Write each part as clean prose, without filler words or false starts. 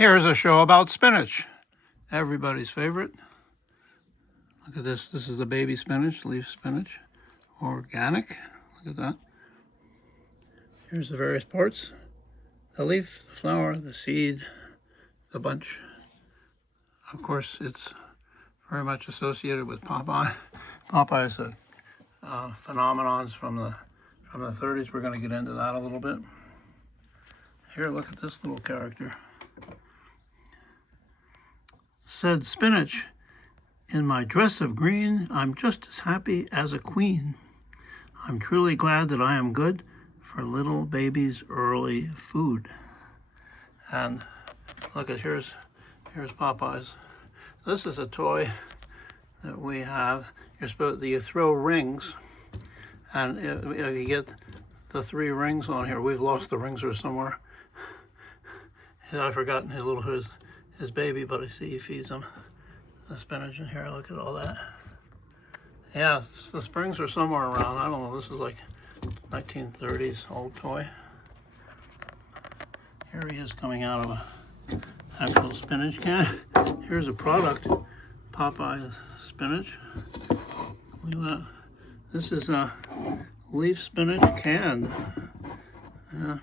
Here's a show about spinach, everybody's favorite. Look at this. This is the baby spinach, leaf spinach, organic. Look at that. Here's the various parts: the leaf, the flower, the seed, the bunch. Of course, it's very much associated with Popeye. Popeye is a phenomenon from the 30s. We're going to get into that a little bit. Here, look at this little character. Said Spinach, "In my dress of green, I'm just as happy as a queen. I'm truly glad that I am good for little baby's early food." And look at, here's Popeye's. This is a toy that we have. You throw rings, and if you get the 3 rings on here, we've lost the rings or somewhere. I've forgotten his baby, but I see he feeds him the spinach in here. Look at all that. Yeah, the springs are somewhere around. I don't know. This is like 1930s old toy. Here he is coming out of an actual spinach can. Here's a product, Popeye spinach. Look at that. This is a leaf spinach canned. Yeah,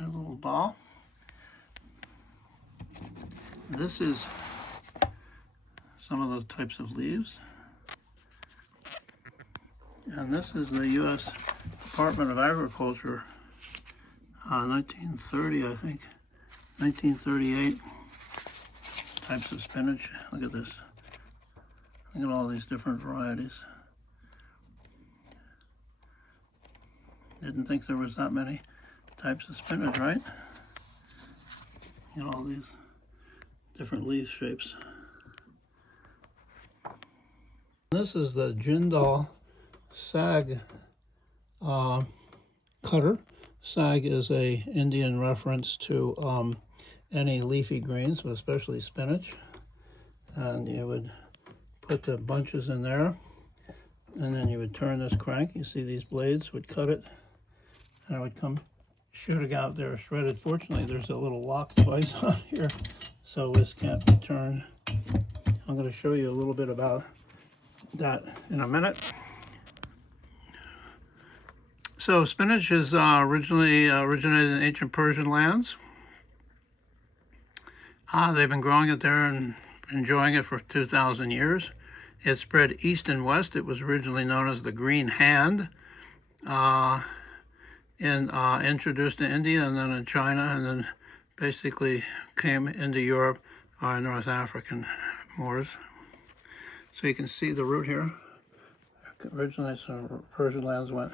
a little doll. This is some of those types of leaves. And this is the U.S. Department of Agriculture, 1930, I think, 1938 types of spinach. Look at this. Look at all these different varieties. Didn't think there was that many types of spinach, right? Look at all these different leaf shapes. This is the Jindal sag cutter. Sag is a Indian reference to any leafy greens, but especially spinach. And you would put the bunches in there, and then you would turn this crank. You see these blades would cut it, and it would come shooting out there shredded. Fortunately, there's a little lock device on here, so this can't be turned. I'm going to show you a little bit about that in a minute. So spinach is originated in ancient Persian lands. They've been growing it there and enjoying it for 2,000 years. It spread east and west. It was originally known as the green hand, introduced to India and then in China, and then basically came into Europe or North African Moors. So you can see the root here. Originally, some Persian lands went,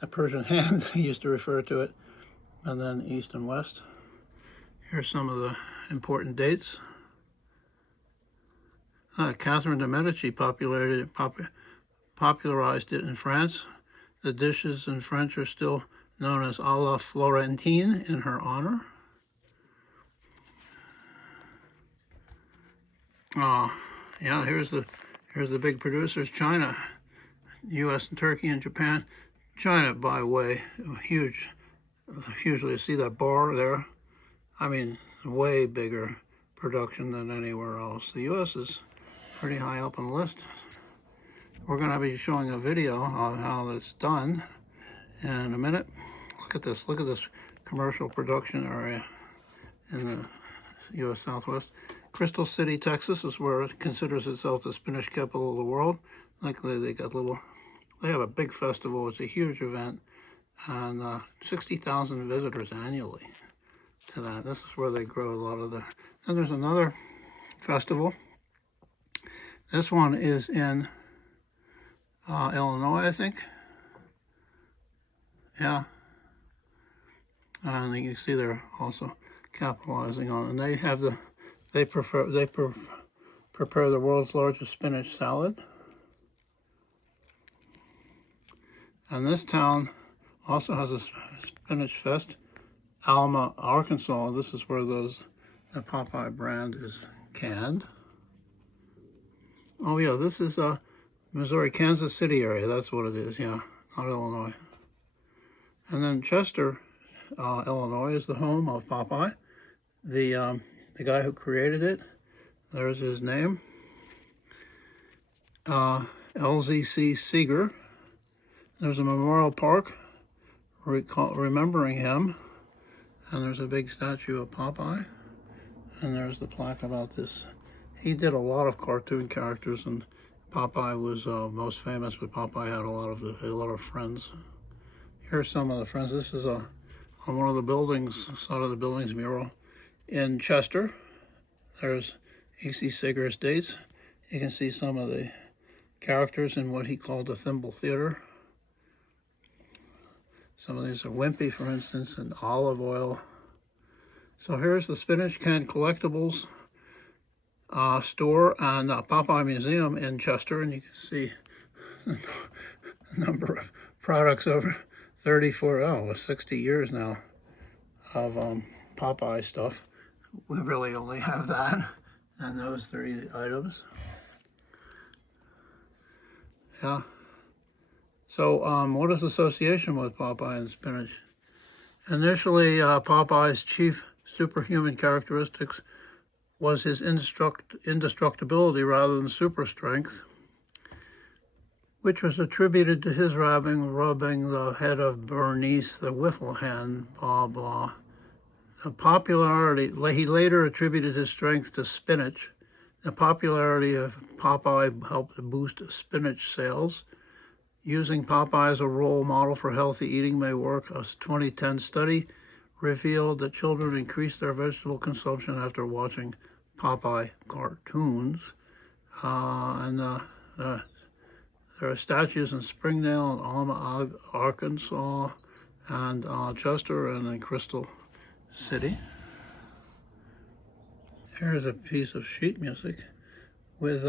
a Persian hand, they used to refer to it, and then east and west. Here's some of the important dates. Catherine de' Medici popularized it in France. The dishes in French are still known as à la Florentine in her honor. Yeah, here's the big producers: China, U.S. and Turkey and Japan. China, by way, huge. Usually, you see that bar there. I mean, way bigger production than anywhere else. The U.S. is pretty high up on the list. We're going to be showing a video of how it's done in a minute. Look at this. Look at this commercial production area in the U.S. Southwest. Crystal City, Texas is where it considers itself the spinach capital of the world. Luckily, they have a big festival. It's a huge event, and 60,000 visitors annually to that. This is where they grow a lot of the. Then there's another festival. This one is in Illinois, I think. Yeah. And you can see they're also capitalizing on it. And they have they prepare the world's largest spinach salad. And this town also has a spinach fest, Alma, Arkansas. This is where the Popeye brand is canned. Oh yeah, this is Missouri, Kansas City area. That's what it is. Yeah, not Illinois. And then Chester, Illinois is the home of Popeye. The the guy who created it. There's his name, LZC Seeger. There's a memorial park remembering him, and there's a big statue of Popeye, and there's the plaque about this. He did a lot of cartoon characters, and Popeye was most famous, but Popeye had a lot of friends. Here's some of the friends. This is on one of the buildings, side of the building's mural in Chester. There's E.C. Seeger's dates. You can see some of the characters in what he called the Thimble Theater. Some of these are Wimpy, for instance, and Olive Oil. So here's the Spinach Can Collectibles store and Popeye Museum in Chester, and you can see the number of products over 60 years now of Popeye stuff. We really only have that and those 3 items. Yeah. So what is the association with Popeye and spinach? Initially, Popeye's chief superhuman characteristics was his indestructibility rather than super strength, which was attributed to his rubbing the head of Bernice the Whiffle Hen, blah, blah. The popularity, he later attributed his strength to spinach. The popularity of Popeye helped to boost spinach sales. Using Popeye as a role model for healthy eating may work. A 2010 study revealed that children increased their vegetable consumption after watching Popeye cartoons. There are statues in Springdale and Alma, Arkansas, and Chester, and in Crystal City. Here's a piece of sheet music with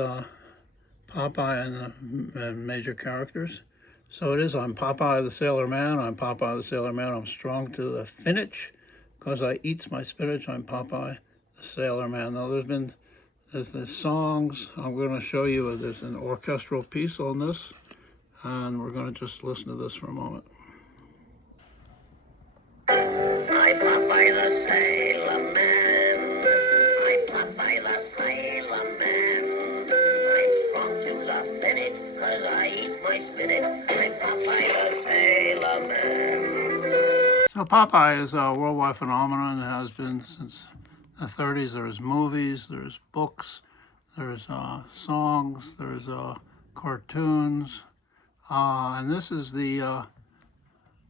Popeye and the major characters. So it is, I'm Popeye the Sailor Man, I'm Popeye the Sailor Man, I'm strong to the finish, because I eats my spinach, I'm Popeye the Sailor Man. Now there's songs, I'm going to show you, there's an orchestral piece on this, and we're going to just listen to this for a moment. I'm Popeye the Sailor Man, I'm Popeye the Sailor Man, I'm strong to the finish, cause I eat my spinach, I'm Popeye the Sailor Man. So Popeye is a worldwide phenomenon. It has been since the 30s. There's movies, there's books, there's songs, there's cartoons, and this is the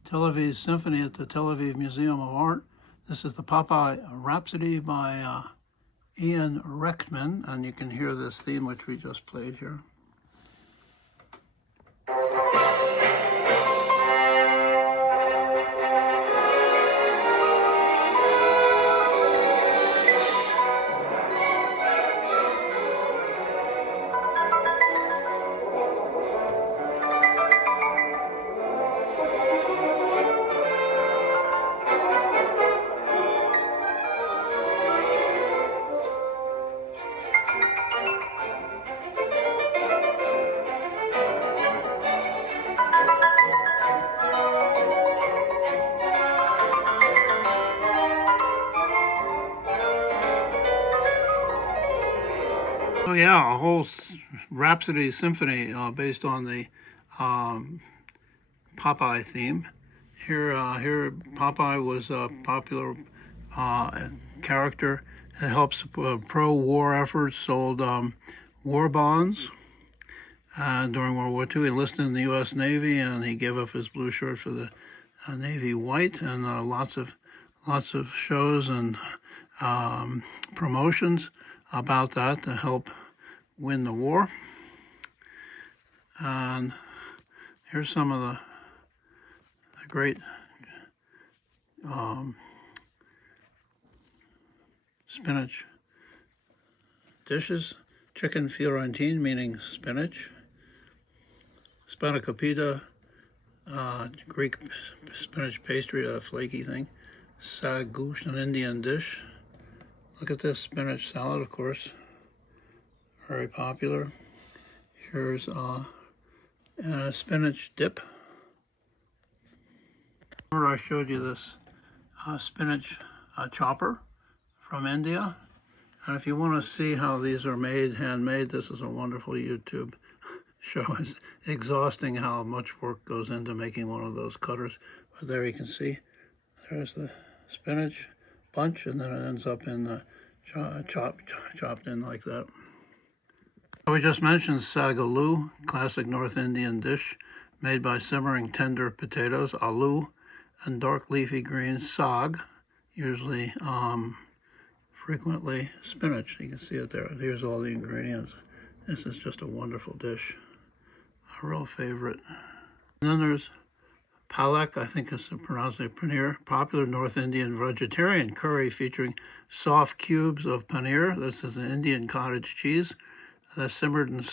Tel Aviv Symphony at the Tel Aviv Museum of Art. This is the Popeye Rhapsody by Ian Rechtman, and you can hear this theme which we just played here. Oh yeah, a whole Rhapsody Symphony based on the Popeye theme. Here Popeye was a popular character. It helps pro-war efforts, sold war bonds during World War II. He enlisted in the U.S. Navy, and he gave up his blue shirt for the Navy white, and lots of shows and promotions about that to help win the war. And here's some of the great spinach dishes. Chicken Fiorentine, meaning spinach. Spanakopita, Greek spinach pastry, a flaky thing. Sagouche, an Indian dish. Look at this spinach salad, of course, very popular. Here's a spinach dip. I showed you this spinach chopper from India. And if you want to see how these are made, handmade, this is a wonderful YouTube show. It's exhausting how much work goes into making one of those cutters. But there you can see, there's the spinach bunch, and then it ends up in the chopped in like that. We just mentioned sagaloo, classic North Indian dish made by simmering tender potatoes, aloo, and dark leafy greens, sag, usually frequently spinach. You can see it there. Here's all the ingredients. This is just a wonderful dish, a real favorite. And then there's palak, I think is pronounced like paneer, popular North Indian vegetarian curry featuring soft cubes of paneer. This is an Indian cottage cheese that's simmered in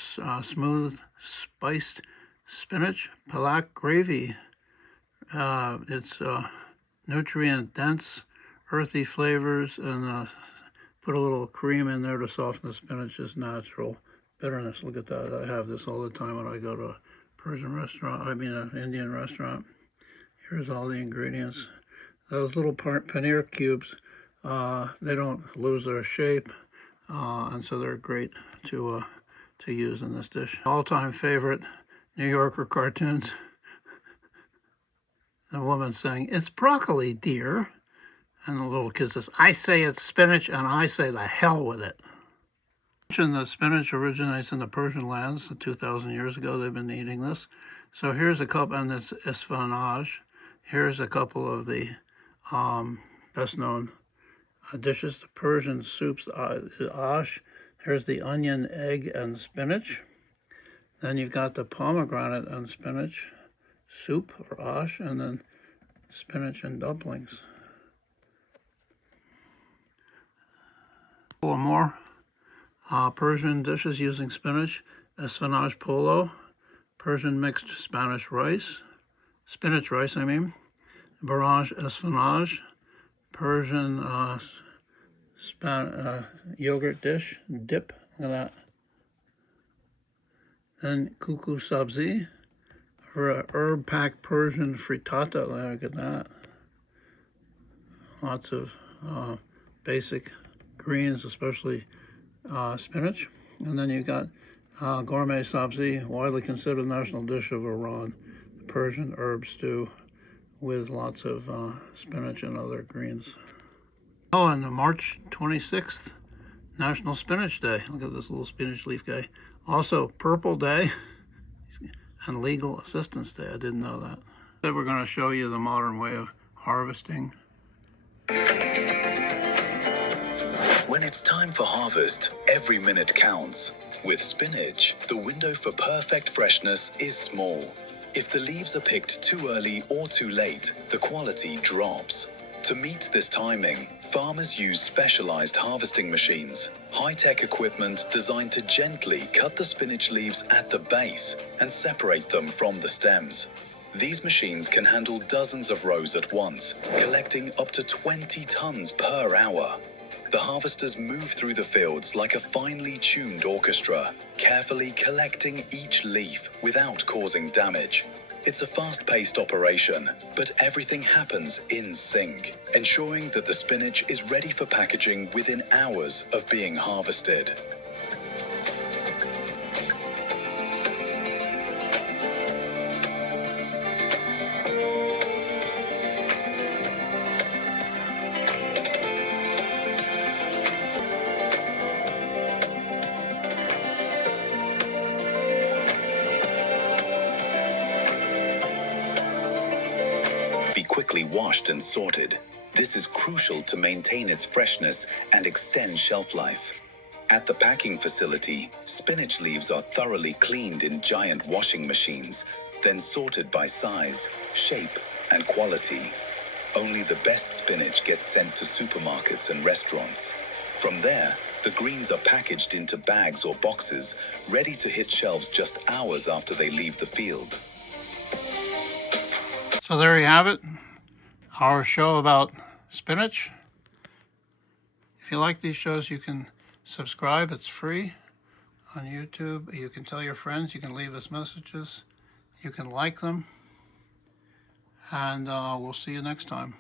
smooth, spiced spinach. Palak gravy. It's nutrient dense, earthy flavors, and put a little cream in there to soften the spinach. Just natural bitterness. Look at that. I have this all the time when I go to a Persian restaurant, an Indian restaurant. Here's all the ingredients. Those little paneer cubes, they don't lose their shape, and so they're great to use in this dish. All-time favorite New Yorker cartoons. The woman saying, "It's broccoli, dear." And the little kid says, "I say it's spinach, and I say the hell with it." The spinach originates in the Persian lands. 2,000 years ago, they've been eating this. So here's a couple, and it's Spinach. Here's a couple of the best-known dishes. The Persian soups, ash. Here's the onion, egg, and spinach. Then you've got the pomegranate and spinach soup, or ash, and then spinach and dumplings. A couple more Persian dishes using spinach. Spinach polo, Persian mixed Spanish rice, spinach rice, Barrage spinach, Persian yogurt dish, dip, look at that. Then kuku sabzi, herb-packed Persian frittata, look at that. Lots of basic greens, especially spinach. And then you've got gourmet sabzi, widely considered a national dish of Iran, Persian herb stew with lots of spinach and other greens. Oh, and March 26th, National Spinach Day. Look at this little spinach leaf guy. Also, Purple Day and Legal Assistance Day. I didn't know that. So we're going to show you the modern way of harvesting. When it's time for harvest, every minute counts. With spinach, the window for perfect freshness is small. If the leaves are picked too early or too late, the quality drops. To meet this timing, farmers use specialized harvesting machines, high-tech equipment designed to gently cut the spinach leaves at the base and separate them from the stems. These machines can handle dozens of rows at once, collecting up to 20 tons per hour. The harvesters move through the fields like a finely tuned orchestra, carefully collecting each leaf without causing damage. It's a fast-paced operation, but everything happens in sync, ensuring that the spinach is ready for packaging within hours of being harvested. Be quickly washed and sorted. This is crucial to maintain its freshness and extend shelf life. At the packing facility, spinach leaves are thoroughly cleaned in giant washing machines, then sorted by size, shape, and quality. Only the best spinach gets sent to supermarkets and restaurants. From there, the greens are packaged into bags or boxes, ready to hit shelves just hours after they leave the field. So there you have it, our show about spinach. If you like these shows, you can subscribe. It's free on YouTube. You can tell your friends. You can leave us messages. You can like them. And we'll see you next time.